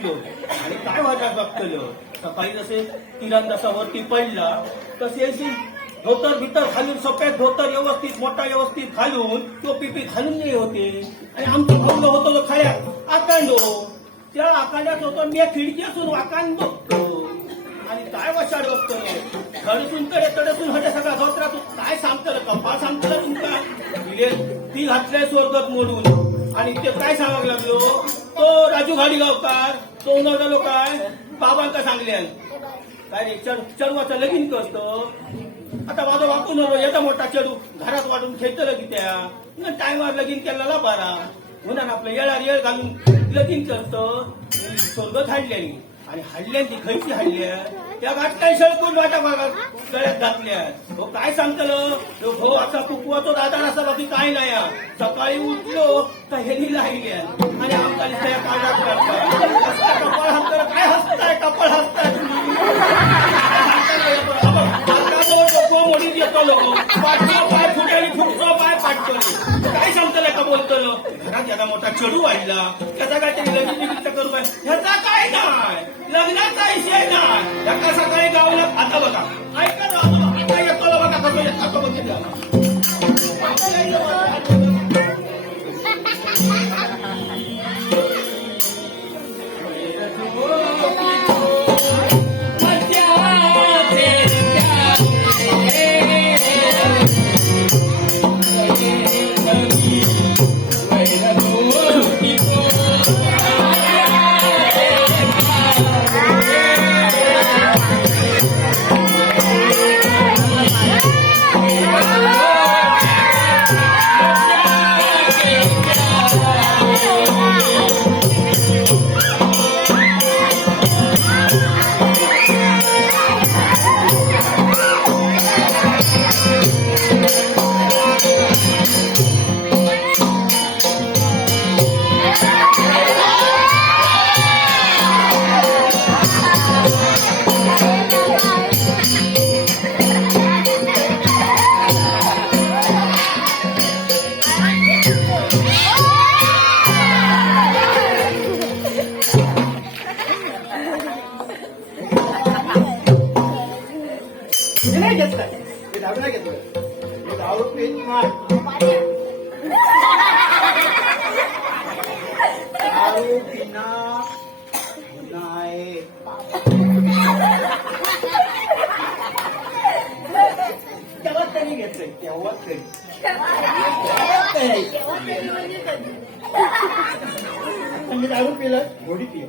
उठलो आणि काय वाटत बघतलो सकाळी जसे तिरंदासावरती पडला तसे धोतर भीतर खालून सफेद धोतर व्यवस्थित मोठा व्यवस्थित घालून तो पिपी खालून नाही होते. आणि आमचं बोललो होतो तो खऱ्या? आकांडो. त्या आकांडात होतो मी खिडकी असून आकांड बघतो. आणि काय वशाड बघतो घडसून कडे तडसून हटे सगळा धोत्रा तू काय सांगतलं? कप्पा सांगतलं तुमका? तिले ती घातलंय स्वर्गात मोडून. आणि ते काय सांगायला लागलो? तो राजू घाडीगावकार तो झालो काय बाबांका सांगल्यान काय रे चर चढवाचं लगीन करतो. आता माझा वाकून नको येता मोठा चेडू घरात वाढून खेळतलं की त्या. टायमार लगीन केलेला बारा. म्हणून आपलं येळार येळ घालून लगीन करतो. स्वर्ग हाडल्यानी आणि हाडल्यान ती खयची हाडल्या. त्या गाठकाय सळकून वाटा भागात गळ्यात घातल्या तो हो, काय सांगतलं? तो भाऊ हो, असा कुकवाचो दादा असा बाकी काय नाही सकाळी उठलो तर हेली लाहिल्या. आणि आमचा त्या काढात काढता कपाळ हसताय काय हसताय? कपाळ हसताय. तुम्ही मोठी येतो लोक. घरात याचा मोठा चढू आईला त्याचा काय तरी लग्न निमित्त करू काय ह्याचा काय नाही लग्नाचा विषय नाही एका सकाळी गावला आता बघा. ऐका ना आता येतो बघा कसं येतो बघितलं. हे मी दारू पिलं. घोडी पिय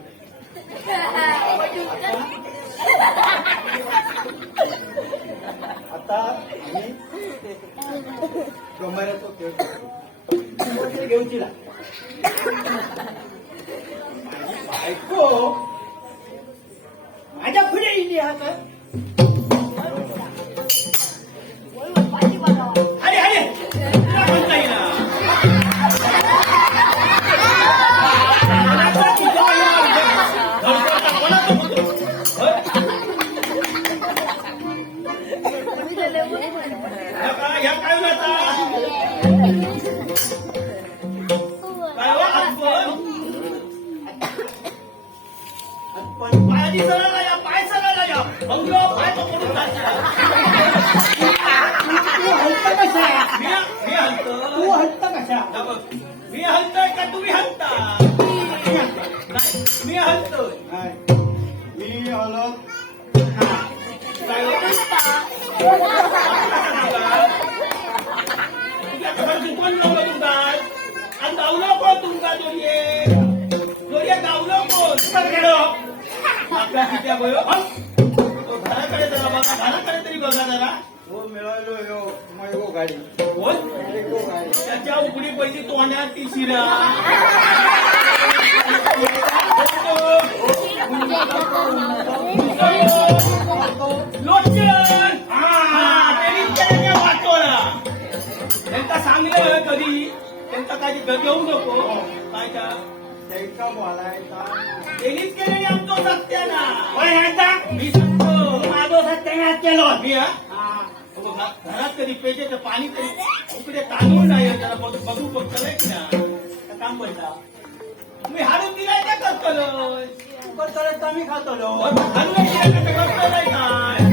आता मी डोंबऱ्याचा खेळ खेळतो. घेऊन तिला. बायको माझ्या पुढे इली आता. मी हलतोय का? तुम्ही हलता? नाही मी हलतोय. नाही. मी हलत काय कोण लावलं तुमका आणि गावलं कोण तुमका दोन्ही दोन्ही गावलं कोण गेलं आपल्या कित्या तो घराकडे जरा बघा. घराकडे तरी बघा जरा. हो मिळालो यो मैगो गाडी गाडी त्याच्या उघडी पहिली तोंडात ती शिरा. लोचन हा त्यांनी केलेल्या वाटोळा. त्यांना सांगलं कधी त्यांचा काही घेऊ नको. काय का? त्यांचा बोलायचा त्यांनीच केलेली आमचं सत्याना होय ह्याचा? मी सांगतो. माझं सत्यानाश केलं मी हा? घरात कधी पेजेचं पाणी तरी उकडे तांदूळ नाही जरा बघ- बघू बघतलंय की ना आता काम करता मी हारून दिलाय का करतलोय? आम्ही खातलो. नाही? दिलं तर नाही काय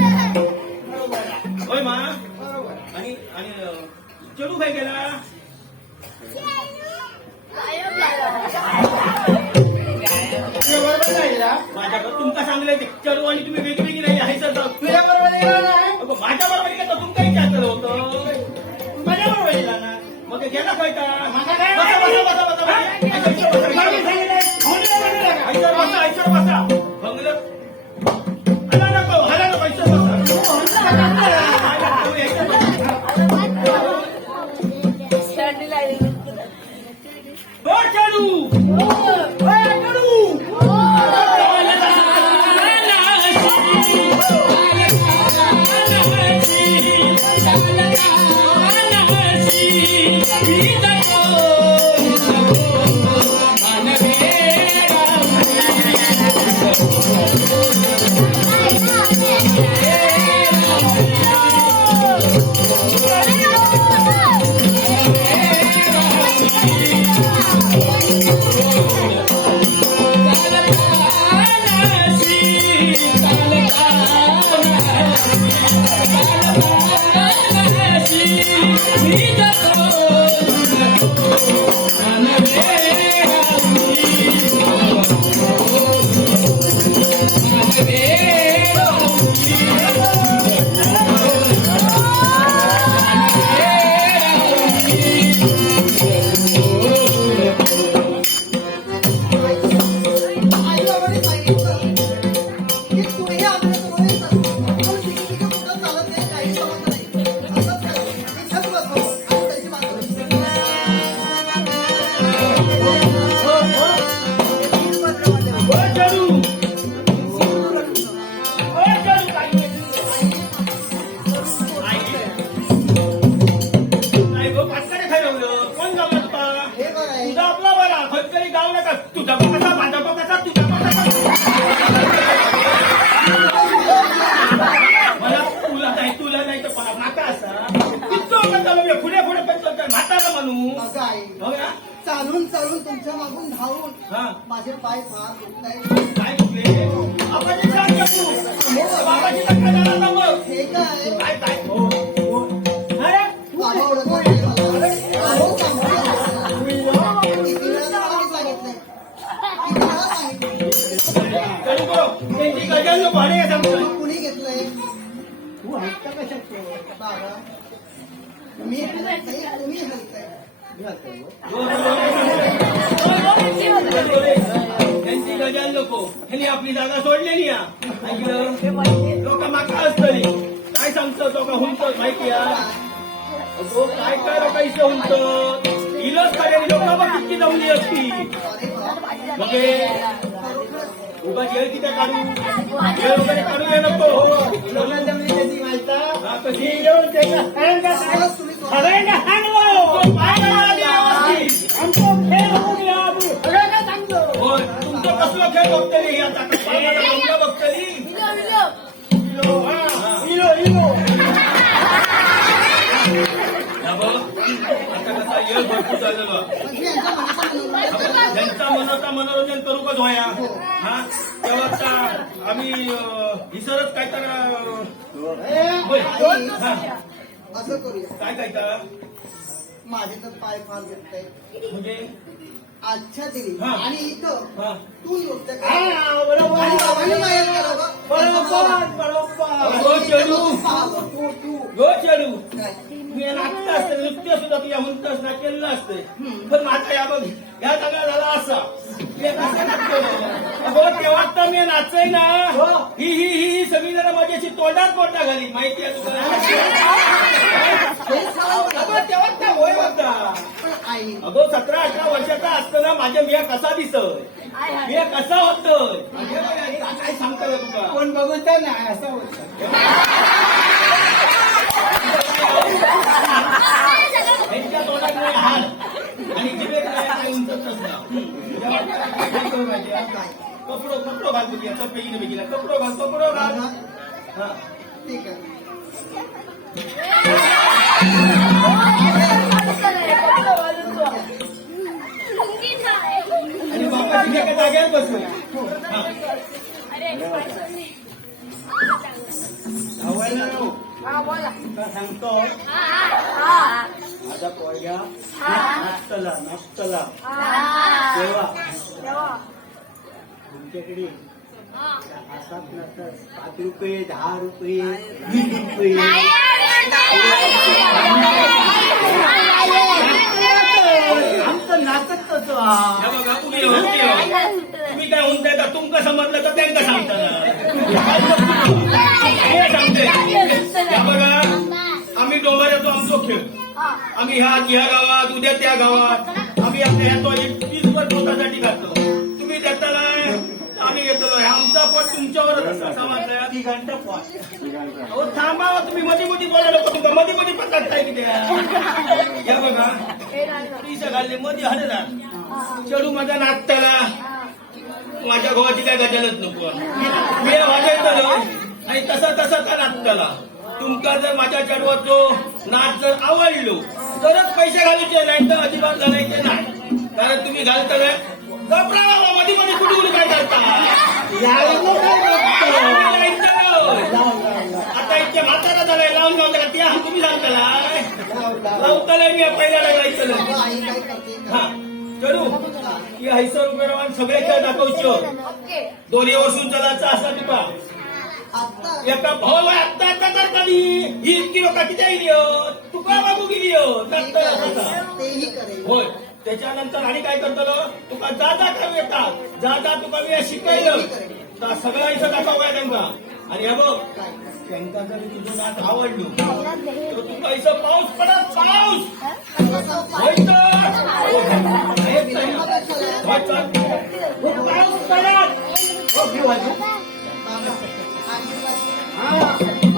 बरोबर आहे. होय मा? बरोबर. आणि आणि चडू काय नाही ना? माझ्याकडे तुमका सांगले चडू आणि तुम्ही वेगवेगळी ना मग चालून चालून तुमच्या मागून धावून हा. माझे पाय फार. काय हे काय? हो हो. कुणी घेतलंय? तू कशात? बाबा मी हलतंय, तुम्ही हलताय. त्यांची गजाल नको ह्यांनी आपली जागा सोडलेली ऐकलं लोक माका असतली काय सांगतो तो का हुंत माहिती अगो काय काय लोक इथं हुंत इलच काढे लोक बघ किती जमली असती मग उगा जेल किती काढू जेल वगैरे काढू ये नको हो लोकांना जमली त्याची माहिती कशी येऊन त्याच्या हाणगा सांग. सहज तुम्ही स्वतः- सगळ्यांना हाणलो. तो पाय लावायला आली. आमचा खेळ होऊन या आधी. सगळ्यांना सांगतो. होय तुमचं कसलं खेळ बघतली आता कसं बघतली इलो. इलो, इलो. या बघ, आता कसा येळ भरपूर झालेलो आहे. यांच्या मनाचं मनोरंजन करू का धोया हा तेव्हा आम्ही अं, हिसरच काय तर काय काय माझे तर पाय फार दुखतायत म्हणजे आजच्या दिली हा. आणि इथं हा तू नृत्य कर. हा, बरोबर. आणि बाबांनी बाहेर करावं. बरोबर, बरोबर. गो चेडू पाहावं. तू, तू. गो चेडू काय? मी असतं नृत्य सुद्धा तुझ्या म्हणतच ना केलं असतं पण माझा या बघ या सगळा झाला असा हे तेव्हा तर मी नाचय ना. ही. ही ही ही सगळी जरा माझ्याशी तोंडात बोटा घाली माहिती आहे तुला? हे होय होता. अगो सतरा अठरा वर्षाचा असताना माझ्या मिया कसा दिसत मिया कसा होतोय? काय सांगता तुका? कोण बघत नाही असं होतं. त्यांच्या तोंडात नाही कपडो कपडो घाल तुझ्या कपडे बेगीला कपडो घाल कपडो घाल हा. ठीक आहे आणि बाबा तिथे जाग्यावर बसूया धावायला नको. हा बोला का सांगतो हा माझा पोरग्या हा. नाचतला नाचतला. हा. तेव्हा तुमच्याकडे हा. असाच नसतात पाच रुपये दहा रुपये वीस रुपये. आमचं नाचत तुम्ही काय म्हणताय का तुमका समजलं तर त्यांना सांगता हे सांगते. बघा आम्ही डोंगरातो आमचो खेळ. आम्ही ह्या ह्या गावात उद्या त्या गावात. आम्ही आपल्या ह्या टॉयलेट वीजवर पोटासाठी घालतो तुम्ही देता नाही आम्ही घेतो नाही. आमचा पट तुमच्यावरच समजला अहो थांबा तुम्ही मध्ये मध्ये बोलायला तुमका मध्ये मध्ये पण लागताय की त्या हे बघा. तीस घालले मध्ये हरे ना चढू माझा नाचताला माझ्या गावाची काय गजालच नको. मी वाजायचं आणि तसा तसा का नाचताला तुमका जर माझ्या चढवाचो नाच जर आवडलो तरच पैसे घालूचे नाही तर अजिबात घालायचे नाही. कारण तुम्ही घालता गपरा मध्ये मध्ये कुठे काय करता? आता इतक्या म्हातारा झालाय लावून गाव त्याला त्या तुम्ही सांगताला लावताला मी पहिला लागलायचं आई काय करते हा चलू. की हैसर रुपये सगळे खेळ दाखवतो ओके. दोन्ही वसून चलायचं असा तुका आता एका भाऊ आत्ता आता तर कधी ही इतकी लोक किती येईल तुका बाबू किती तेही करेल. होय. त्याच्यानंतर आणि काय करतो तुका जा जा करू येतात. जा जा तुका मी शिकायलं सगळं इथं दाखवूया त्यांना आणि हे बघ. त्यांका जर तुझं नाच आवडलो तर तुका इथं पाऊस पडत पाऊस. पाऊस पडत हो,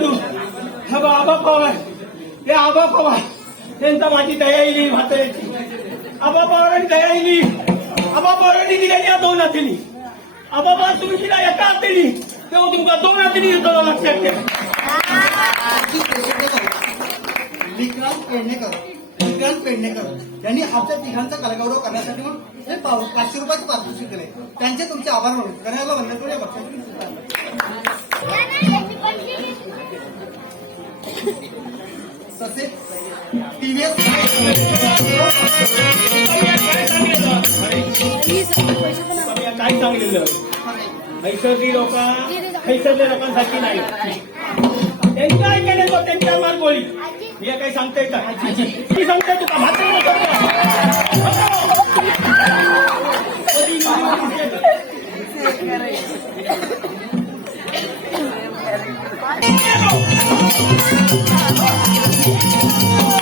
व चढू हा बा आबा पवार हे आबा पवार त्यांचा माझी दया येईल म्हाताऱ्याची. आबा पवारांनी दया येईल आबा पवारांनी दिलेली या दोन हातीनी. आबा पवार तुम्ही दिला एका हातीनी. तेव्हा तुमका दोन हातीनी येतो लक्षात ठेवा. विक्रांत पेडणेकर. विक्रांत पेडणेकर. यांनी आमच्या तिघांचा कलगौरव करण्यासाठी म्हणून हे पाव- पाचशे रुपयाचं पारितोषिक दिले त्यांचे तुमचे आभार म्हणून करायला म्हणलं या तसेच काय सांगलेलं नैसर्गिक लोक नैसर्गिक लोकांसाठी नाही. त्यांच्या ऐकले तो त्यांच्या मारगोळी मी काही सांगते का? सांगते तुका मात्र はあはあはあはあはあ。